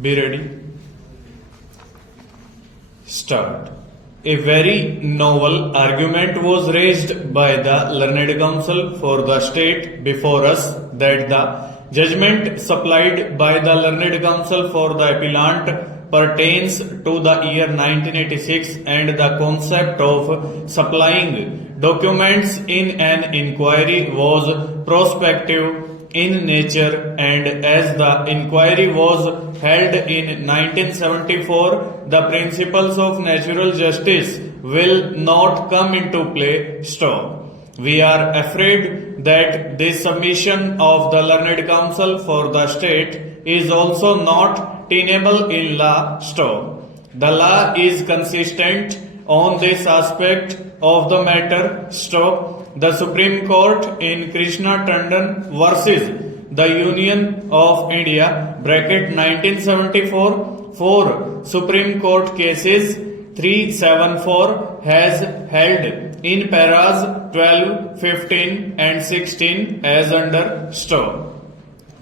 Be ready. Start. A very novel argument was raised by the learned counsel for the state before us that the judgment supplied by the learned counsel for the appellant pertains to the year 1986 and the concept of supplying documents in an inquiry was prospective in nature, and as the inquiry was held in 1974, the principles of natural justice will not come into play. Stop. We are afraid that this submission of the learned counsel for the state is also not tenable in law. Stop. The law is consistent on this aspect of the matter. Stop. The Supreme Court in Krishna Tandon versus the Union of India (1974) for Supreme Court cases 374 has held in paras 12, 15 and 16 as under. Stop.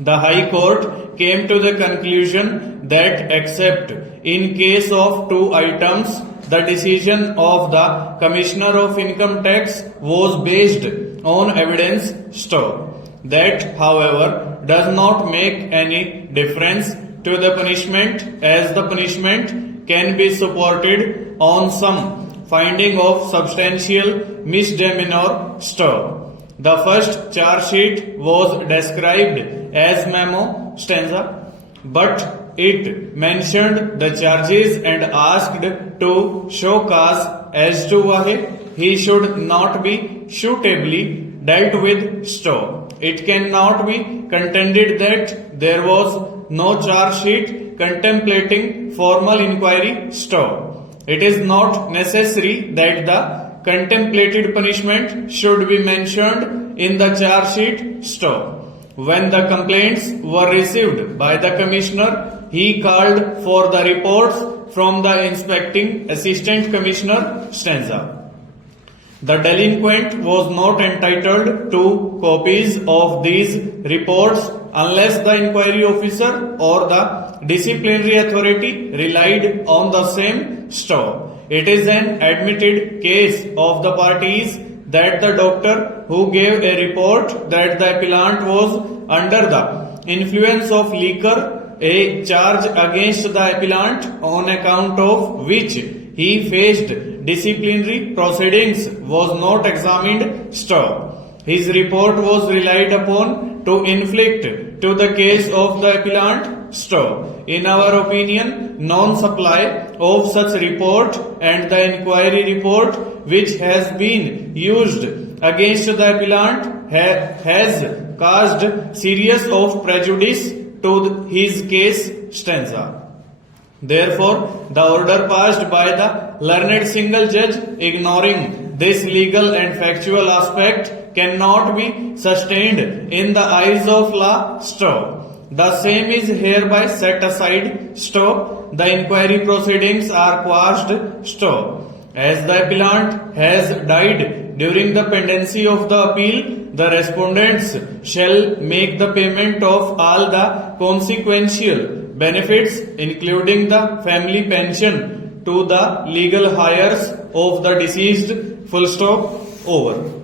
The High Court came to the conclusion that except in case of two items, the decision of the Commissioner of Income Tax was based on evidence. Stop. That, however, does not make any difference to the punishment, as the punishment can be supported on some finding of substantial misdemeanor. Stop. The first charge sheet was described as memo stanza, but it mentioned the charges and asked to show cause as to why he should not be suitably dealt with. Stop. It cannot be contended that there was no charge sheet contemplating formal inquiry. Stop. It is not necessary that the contemplated punishment should be mentioned in the charge sheet. Stop. When the complaints were received by the Commissioner, he called for the reports from the inspecting assistant commissioner. Stanza. The delinquent was not entitled to copies of these reports unless the inquiry officer or the disciplinary authority relied on the same. Stop. It is an admitted case of the parties that the doctor who gave a report that the appellant was under the influence of liquor, a charge against the appellant on account of which he faced disciplinary proceedings, was not examined. Stop. His report was relied upon to inflict to the case of the appellant. Stop. In our opinion, non-supply of such report and the inquiry report which has been used against the appellant has caused serious of prejudice to his case. Stanza. Therefore, the order passed by the learned single judge ignoring this legal and factual aspect cannot be sustained in the eyes of law. Stop. The same is hereby set aside. Stop. The inquiry proceedings are quashed. Stop. As the appellant has died during the pendency of the appeal, the respondents shall make the payment of all the consequential benefits, including the family pension, to the legal heirs of the deceased. Full stop. Over.